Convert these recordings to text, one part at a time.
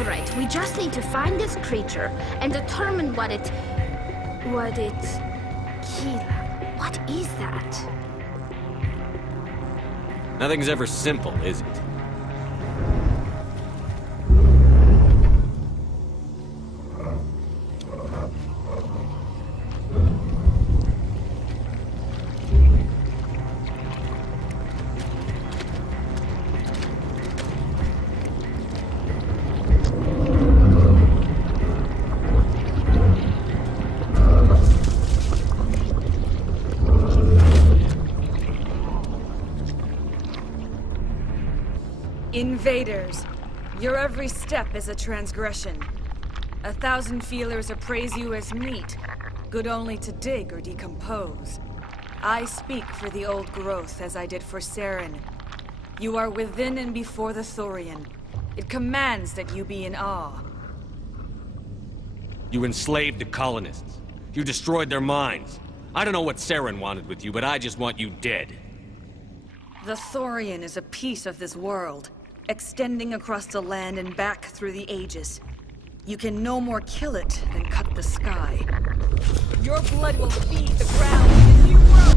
Alright, we just need to find this creature and determine what it... Kila. What is that? Nothing's ever simple, is it? Invaders, your every step is a transgression. 1,000 feelers appraise you as meat, good only to dig or decompose. I speak for the old growth as I did for Saren. You are within and before the Thorian. It commands that you be in awe. You enslaved the colonists. You destroyed their minds. I don't know what Saren wanted with you, but I just want you dead. The Thorian is a piece of this world, extending across the land and back through the ages. You can no more kill it than cut the sky. Your blood will feed the ground and new growth!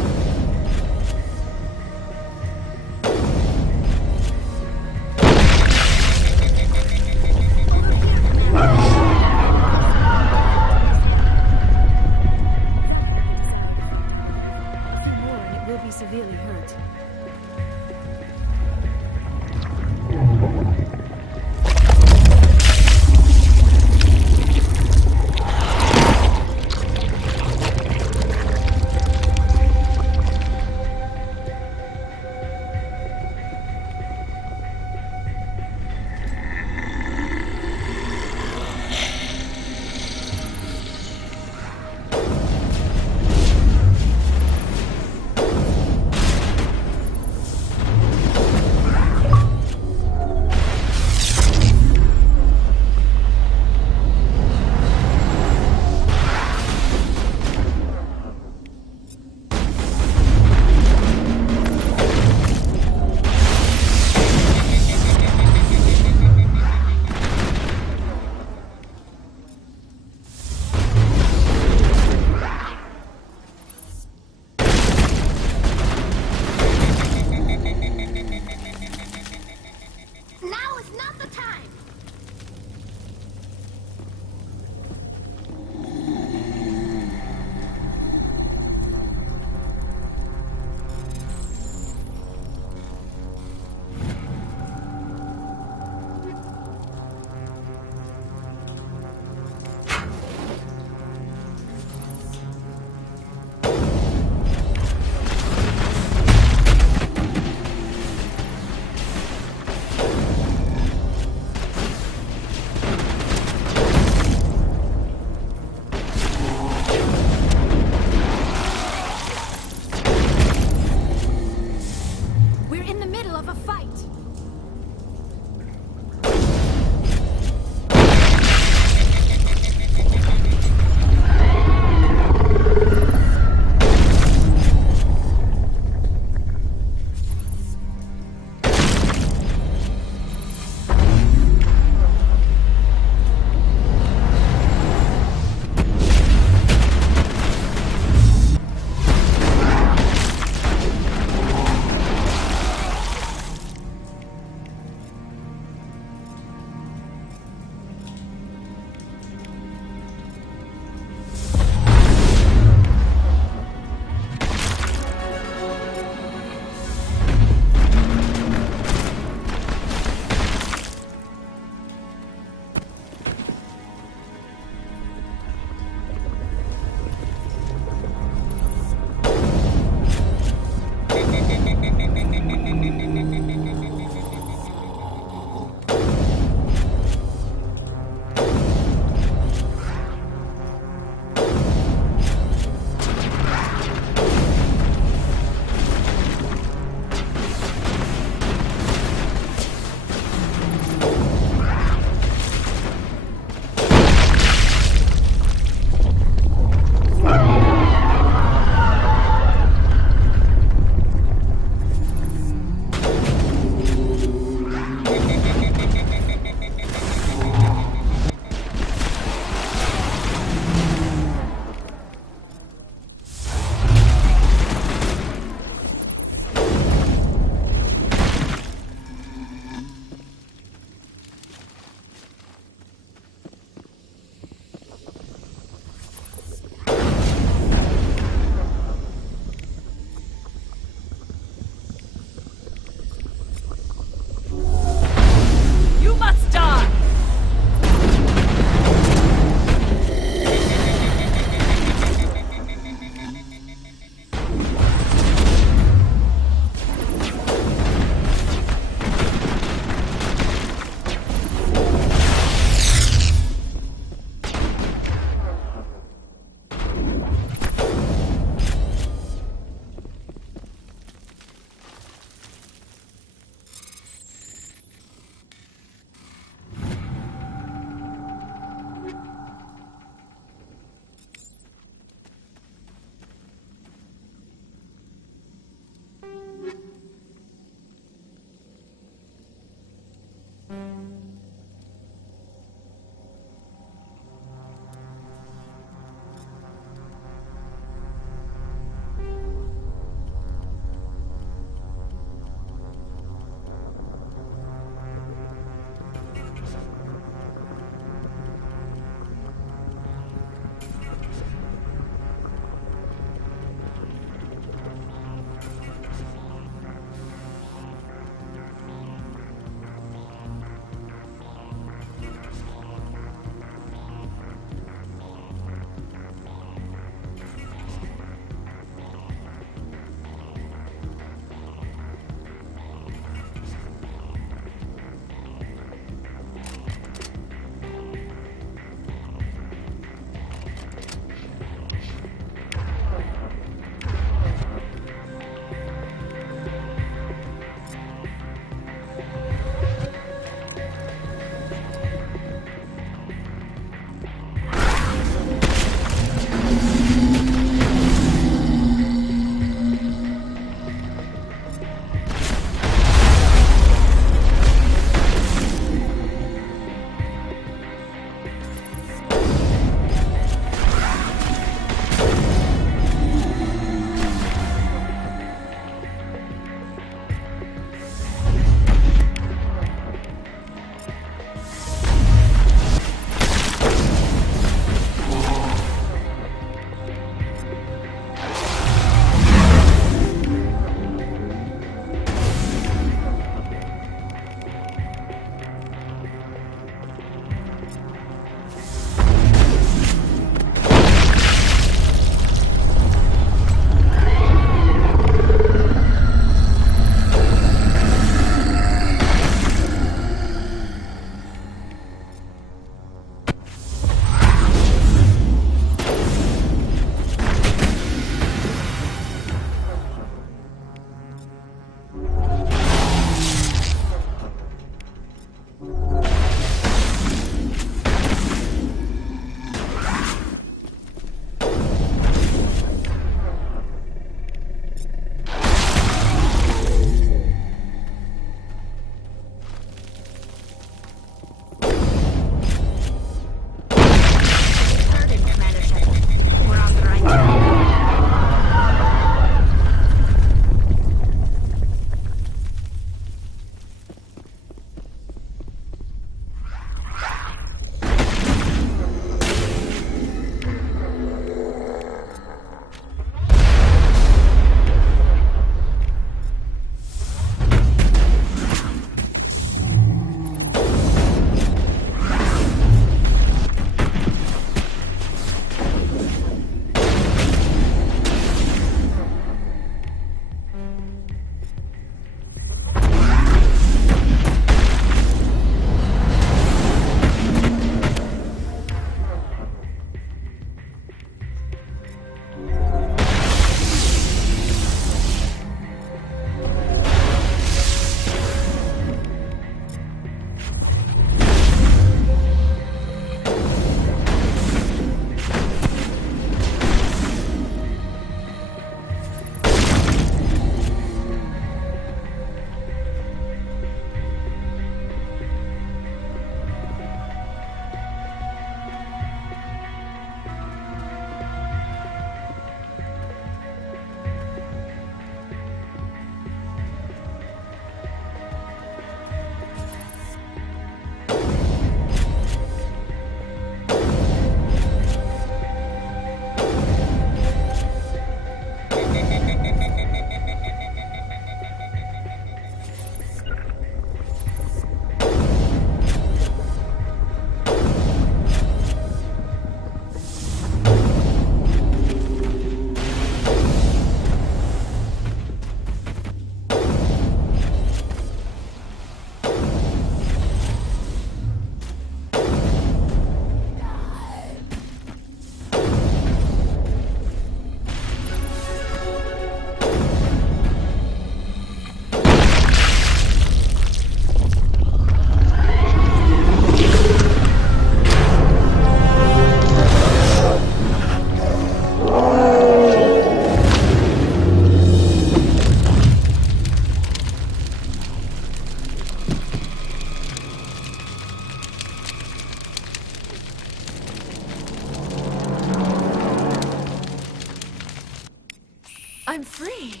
I'm free.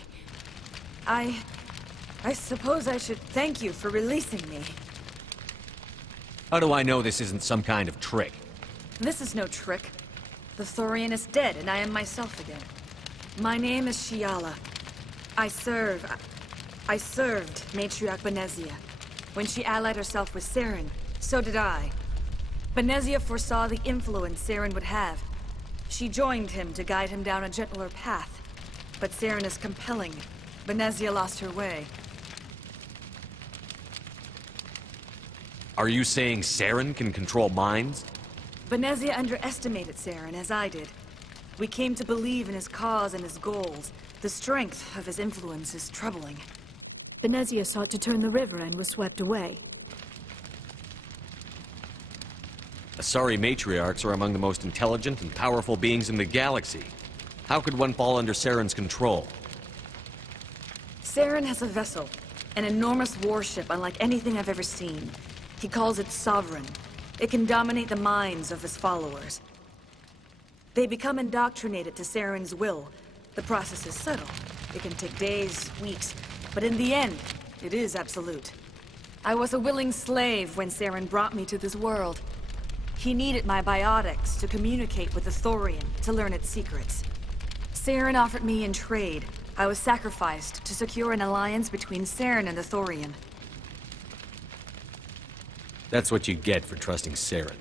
I suppose I should thank you for releasing me. How do I know this isn't some kind of trick? This is no trick. The Thorian is dead, and I am myself again. My name is Shiala. I served Matriarch Benezia. When she allied herself with Saren, so did I. Benezia foresaw the influence Saren would have. She joined him to guide him down a gentler path. But Saren is compelling. Benezia lost her way. Are you saying Saren can control minds? Benezia underestimated Saren, as I did. We came to believe in his cause and his goals. The strength of his influence is troubling. Benezia sought to turn the river and was swept away. Asari matriarchs are among the most intelligent and powerful beings in the galaxy. How could one fall under Saren's control? Saren has a vessel, an enormous warship unlike anything I've ever seen. He calls it Sovereign. It can dominate the minds of his followers. They become indoctrinated to Saren's will. The process is subtle. It can take days, weeks, but in the end, it is absolute. I was a willing slave when Saren brought me to this world. He needed my biotics to communicate with the Thorian, to learn its secrets. Saren offered me in trade. I was sacrificed to secure an alliance between Saren and the Thorian. That's what you get for trusting Saren.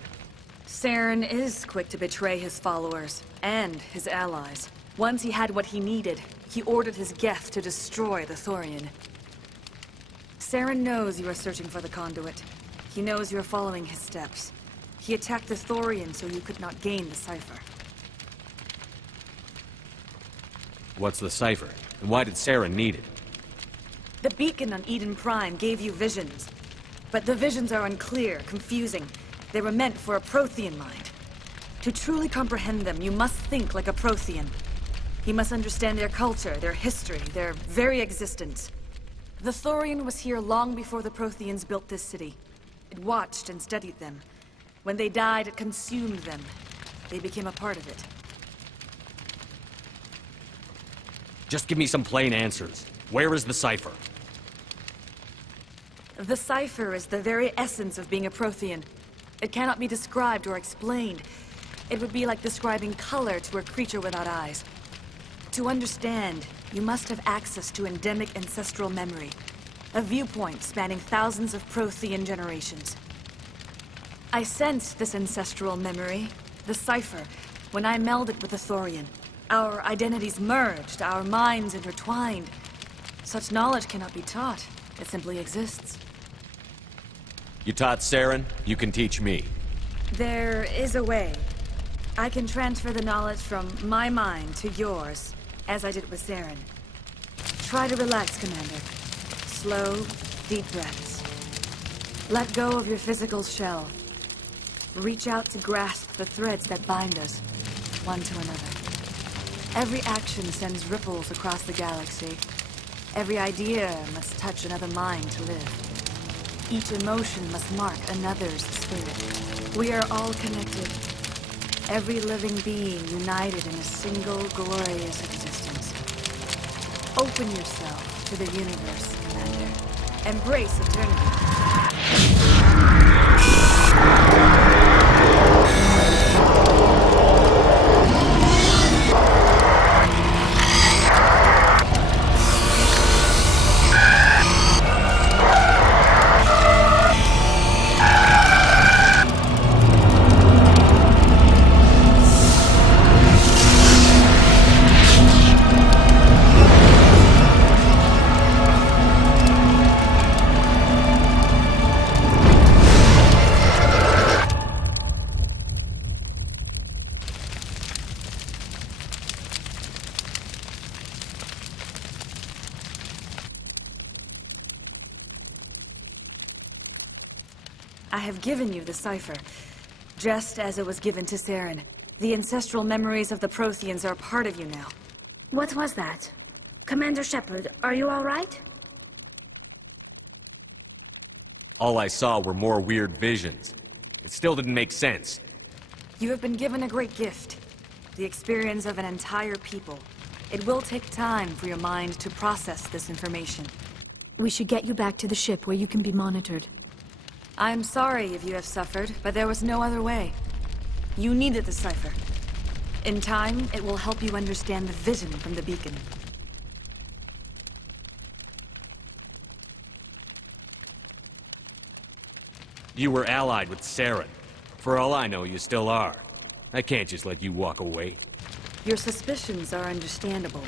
Saren is quick to betray his followers, and his allies. Once he had what he needed, he ordered his Geth to destroy the Thorian. Saren knows you are searching for the conduit. He knows you are following his steps. He attacked the Thorian so you could not gain the cipher. What's the cipher? And why did Saren need it? The beacon on Eden Prime gave you visions. But the visions are unclear, confusing. They were meant for a Prothean mind. To truly comprehend them, you must think like a Prothean. You must understand their culture, their history, their very existence. The Thorian was here long before the Protheans built this city. It watched and studied them. When they died, it consumed them. They became a part of it. Just give me some plain answers. Where is the cipher? The cipher is the very essence of being a Prothean. It cannot be described or explained. It would be like describing color to a creature without eyes. To understand, you must have access to endemic ancestral memory. A viewpoint spanning thousands of Prothean generations. I sensed this ancestral memory, the cipher, when I melded with the Thorian. Our identities merged, our minds intertwined. Such knowledge cannot be taught. It simply exists. You taught Saren, you can teach me. There is a way. I can transfer the knowledge from my mind to yours, as I did with Saren. Try to relax, Commander. Slow, deep breaths. Let go of your physical shell. Reach out to grasp the threads that bind us, one to another. Every action sends ripples across the galaxy. Every idea must touch another mind to live. Each emotion must mark another's spirit. We are all connected. Every living being united in a single glorious existence. Open yourself to the universe, Commander. Embrace eternity. I have given you the cipher, just as it was given to Saren. The ancestral memories of the Protheans are a part of you now. What was that? Commander Shepard, are you all right? All I saw were more weird visions. It still didn't make sense. You have been given a great gift. The experience of an entire people. It will take time for your mind to process this information. We should get you back to the ship where you can be monitored. I'm sorry if you have suffered, but there was no other way. You needed the cipher. In time, it will help you understand the vision from the beacon. You were allied with Saren. For all I know, you still are. I can't just let you walk away. Your suspicions are understandable,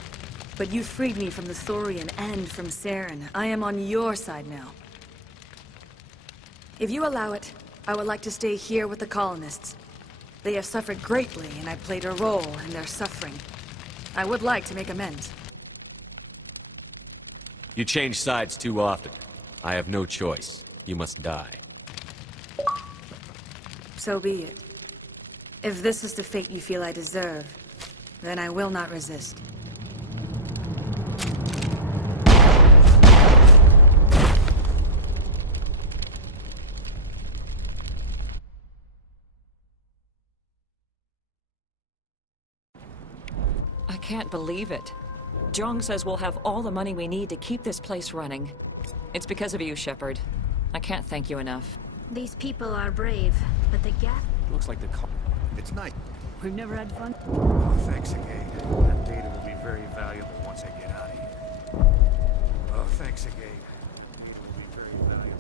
but you freed me from the Thorian and from Saren. I am on your side now. If you allow it, I would like to stay here with the colonists. They have suffered greatly, and I played a role in their suffering. I would like to make amends. You change sides too often. I have no choice. You must die. So be it. If this is the fate you feel I deserve, then I will not resist. I can't believe it. Jong says we'll have all the money we need to keep this place running. It's because of you, Shepard. I can't thank you enough. These people are brave, but the gap... Looks like the car. It's night. We've never had fun. Oh, thanks again. That data will be very valuable once I get out of here. Oh, thanks again. It will be very valuable.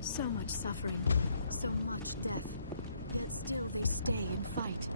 So much suffering. So much. Stay and fight.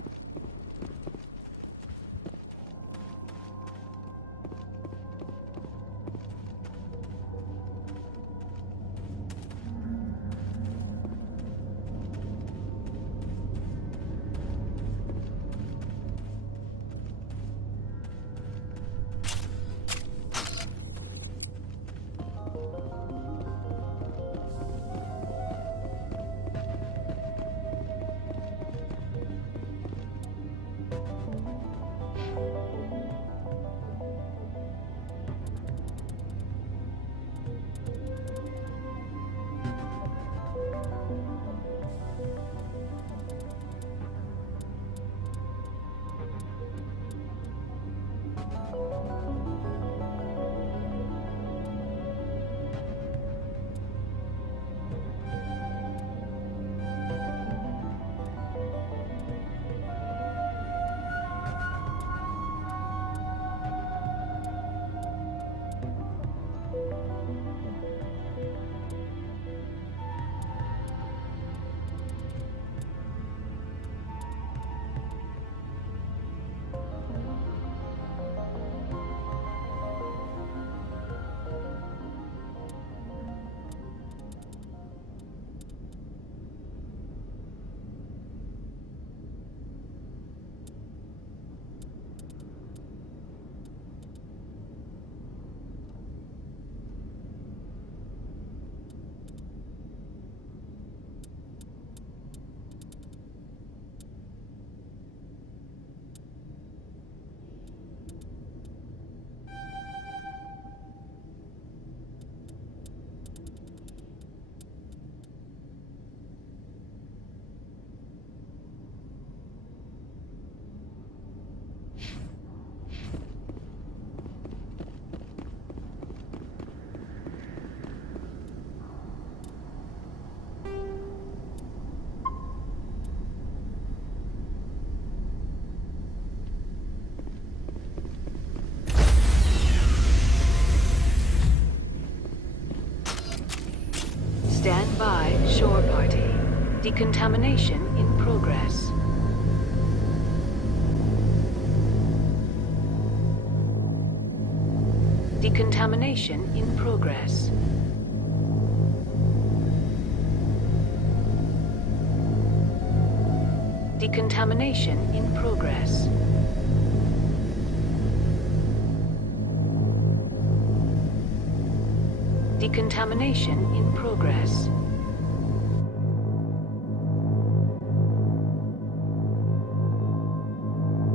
Stand by, shore party. Decontamination in progress. Decontamination in progress. Decontamination in progress. Decontamination in progress.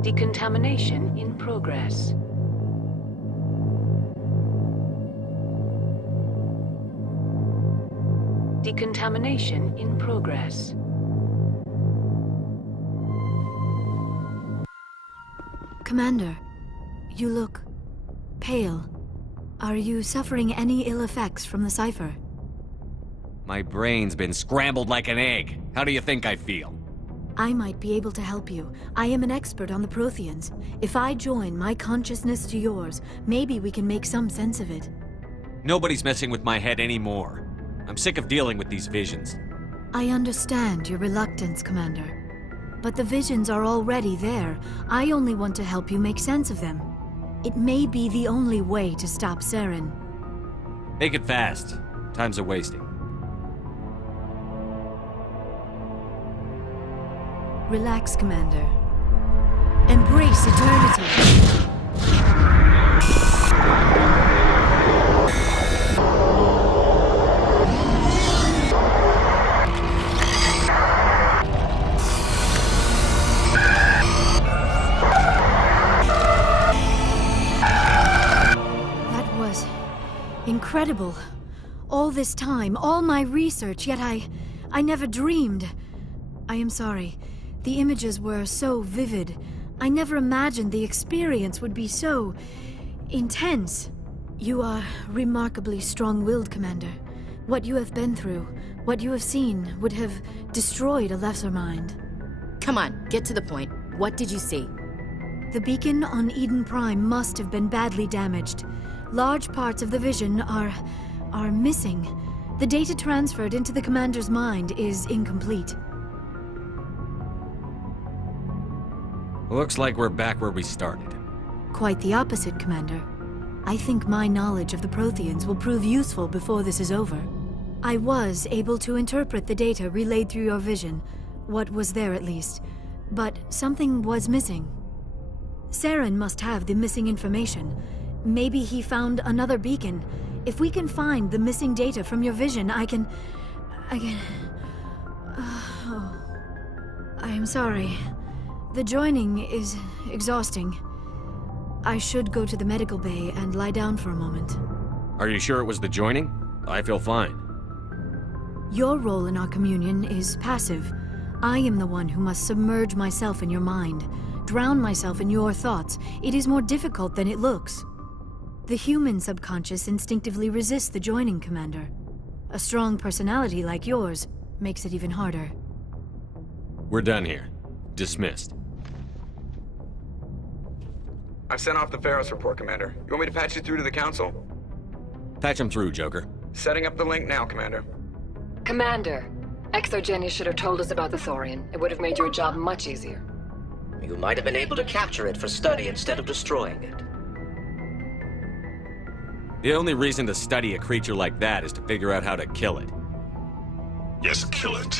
Decontamination in progress. Decontamination in progress. Commander, you look pale. Are you suffering any ill effects from the cipher? My brain's been scrambled like an egg. How do you think I feel? I might be able to help you. I am an expert on the Protheans. If I join my consciousness to yours, maybe we can make some sense of it. Nobody's messing with my head anymore. I'm sick of dealing with these visions. I understand your reluctance, Commander. But the visions are already there. I only want to help you make sense of them. It may be the only way to stop Saren. Make it fast. Time's a wasting. Relax, Commander. Embrace eternity. That was incredible. All this time, all my research, yet I never dreamed. I am sorry. The images were so vivid. I never imagined the experience would be so intense. You are remarkably strong-willed, Commander. What you have been through, what you have seen, would have destroyed a lesser mind. Come on, get to the point. What did you see? The beacon on Eden Prime must have been badly damaged. Large parts of the vision are missing. The data transferred into the Commander's mind is incomplete. Looks like we're back where we started. Quite the opposite, Commander. I think my knowledge of the Protheans will prove useful before this is over. I was able to interpret the data relayed through your vision, what was there at least, but something was missing. Saren must have the missing information. Maybe he found another beacon. If we can find the missing data from your vision, I can... Oh. I am sorry. The joining is exhausting. I should go to the medical bay and lie down for a moment. Are you sure it was the joining? I feel fine. Your role in our communion is passive. I am the one who must submerge myself in your mind, drown myself in your thoughts. It is more difficult than it looks. The human subconscious instinctively resists the joining, Commander. A strong personality like yours makes it even harder. We're done here. Dismissed. I've sent off the Pharos report, Commander. You want me to patch you through to the Council? Patch him through, Joker. Setting up the link now, Commander. Commander, Exogenius should have told us about the Thorian. It would have made your job much easier. You might have been able to capture it for study instead of destroying it. The only reason to study a creature like that is to figure out how to kill it. Yes, kill it.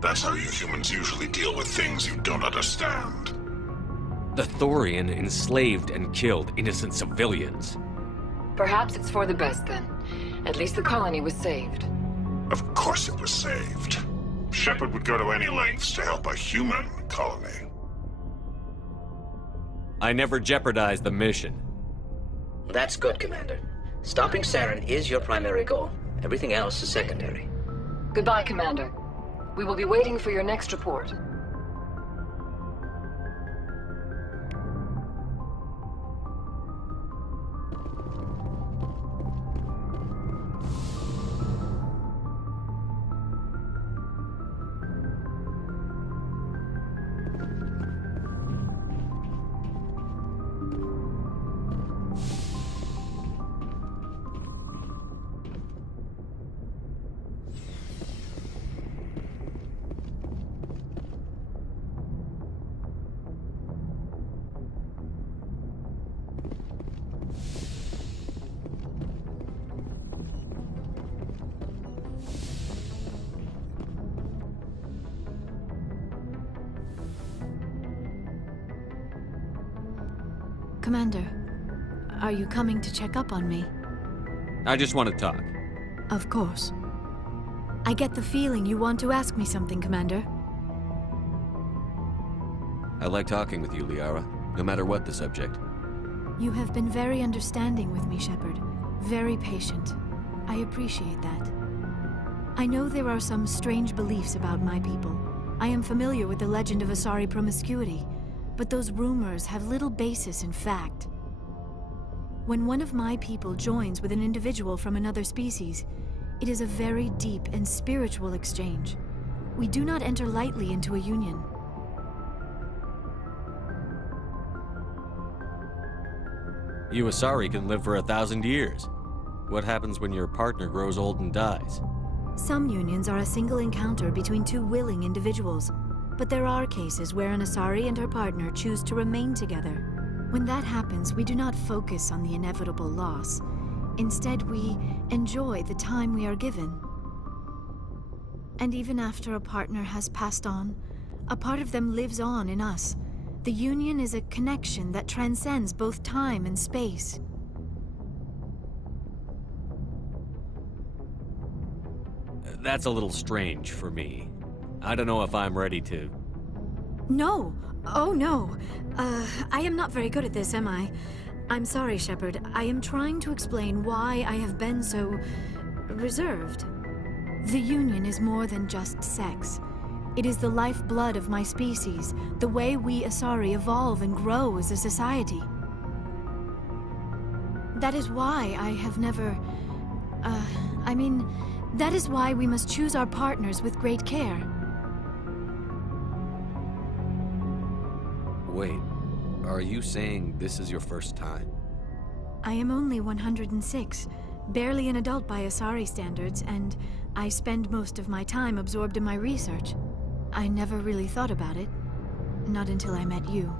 That's how you humans usually deal with things you don't understand. The Thorian enslaved and killed innocent civilians. Perhaps it's for the best then. At least the colony was saved. Of course it was saved. Shepard would go to any lengths to help a human colony. I never jeopardized the mission. That's good, Commander. Stopping Saren is your primary goal. Everything else is secondary. Goodbye, Commander. We will be waiting for your next report. Commander, are you coming to check up on me? I just want to talk. Of course. I get the feeling you want to ask me something, Commander. I like talking with you, Liara, no matter what the subject. You have been very understanding with me, Shepard. Very patient. I appreciate that. I know there are some strange beliefs about my people. I am familiar with the legend of Asari promiscuity, but those rumors have little basis in fact. When one of my people joins with an individual from another species, it is a very deep and spiritual exchange. We do not enter lightly into a union. You Asari can live for 1,000 years. What happens when your partner grows old and dies? Some unions are a single encounter between two willing individuals, but there are cases where an Asari and her partner choose to remain together. When that happens, we do not focus on the inevitable loss. Instead, we enjoy the time we are given. And even after a partner has passed on, a part of them lives on in us. The union is a connection that transcends both time and space. That's a little strange for me. I don't know if I'm ready to... No! Oh no! I am not very good at this, am I? I'm sorry, Shepard. I am trying to explain why I have been so... reserved. The union is more than just sex. It is the lifeblood of my species, the way we Asari evolve and grow as a society. That is why I have never... that is why we must choose our partners with great care. Wait, are you saying this is your first time? I am only 106, barely an adult by Asari standards, and I spend most of my time absorbed in my research. I never really thought about it, not until I met you.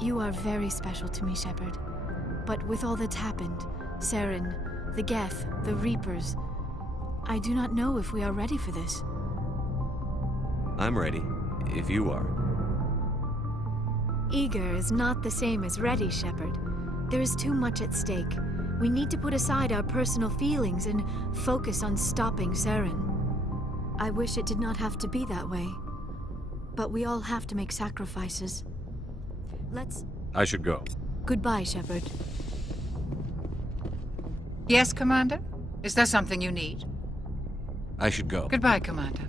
You are very special to me, Shepard. But with all that's happened, Saren, the Geth, the Reapers, I do not know if we are ready for this. I'm ready, if you are. Eager is not the same as ready, Shepard. There is too much at stake. We need to put aside our personal feelings and focus on stopping Saren. I wish it did not have to be that way. But we all have to make sacrifices. Let's... I should go. Goodbye, Shepard. Yes, Commander? Is there something you need? I should go. Goodbye, Commander.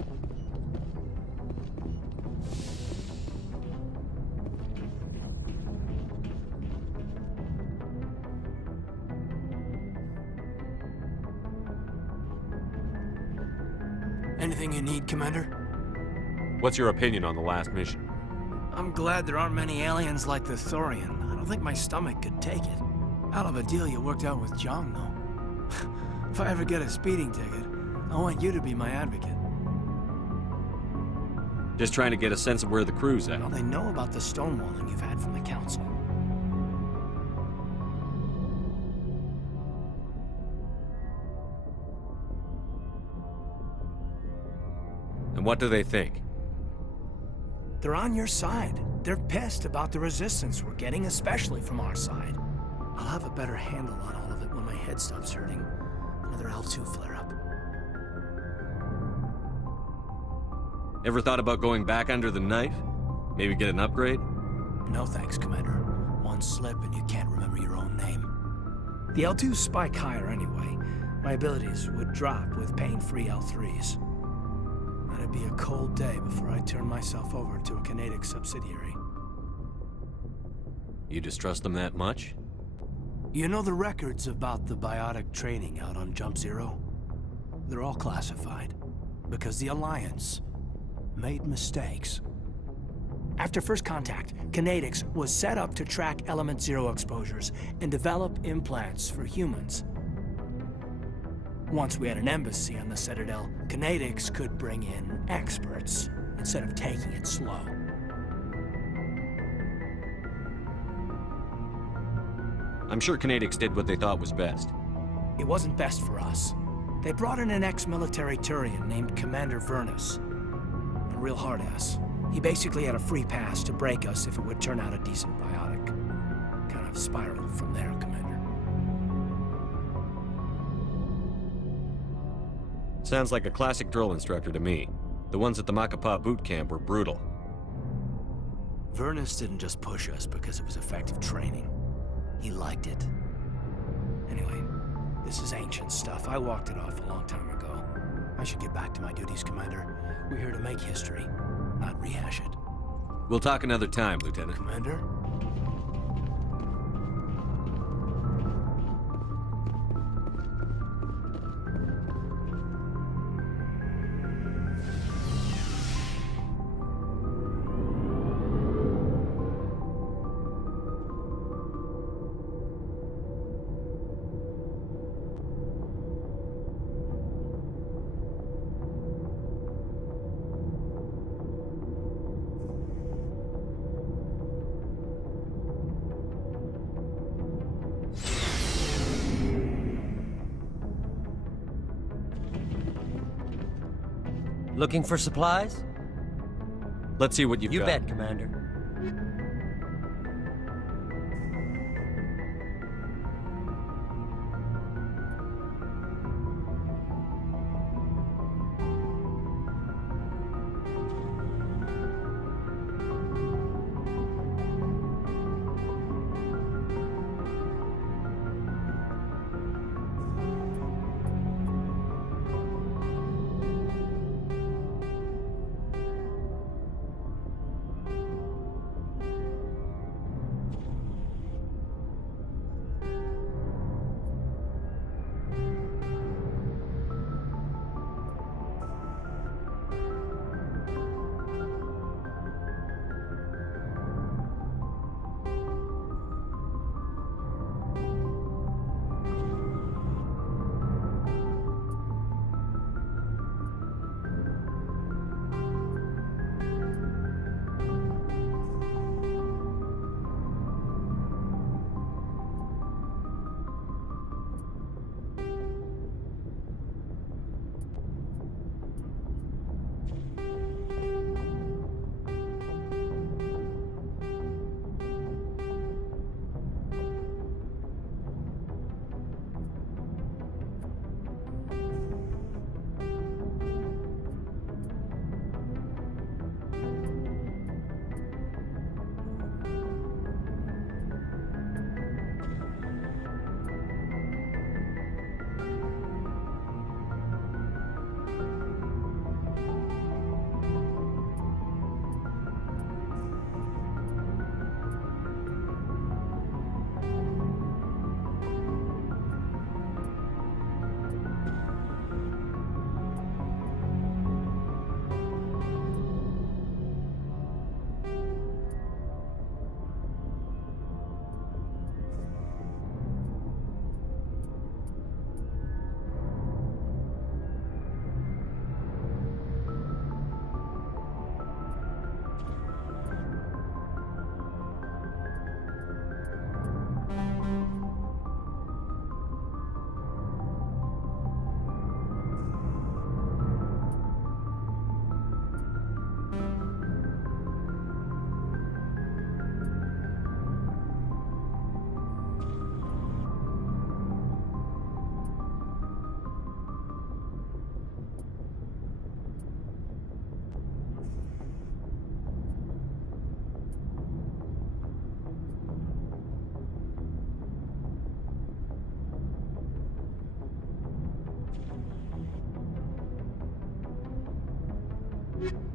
Anything you need, Commander? What's your opinion on the last mission? I'm glad there aren't many aliens like the Thorian. I don't think my stomach could take it. Hell of a deal you worked out with Jong, though. If I ever get a speeding ticket, I want you to be my advocate. Just trying to get a sense of where the crew's at. Well, they know about the stonewalling you've had from the Council. And what do they think? They're on your side. They're pissed about the resistance we're getting, especially from our side. I'll have a better handle on all of it when my head stops hurting. Another L2 flare-up. Ever thought about going back under the knife? Maybe get an upgrade? No thanks, Commander. One slip and you can't remember your own name. The L2s spike higher anyway. My abilities would drop with pain-free L3s. That'd be a cold day before I turn myself over to a Canadic subsidiary. You distrust them that much? You know the records about the biotic training out on Jump Zero? They're all classified, because the Alliance made mistakes. After first contact, Canadics was set up to track Element Zero exposures and develop implants for humans. Once we had an embassy on the Citadel, Canadics could bring in experts, instead of taking it slow. I'm sure Canadics did what they thought was best. It wasn't best for us. They brought in an ex-military Turian named Commander Vernus. A real hard-ass. He basically had a free pass to break us if it would turn out a decent biotic. Kind of spiraled from there, Commander. Sounds like a classic drill instructor to me. The ones at the Macapa boot camp were brutal. Vernus didn't just push us because it was effective training. He liked it. Anyway, this is ancient stuff. I walked it off a long time ago. I should get back to my duties, Commander. We're here to make history, not rehash it. We'll talk another time, Lieutenant. Commander? Looking for supplies? Let's see what you've got. You bet, Commander. you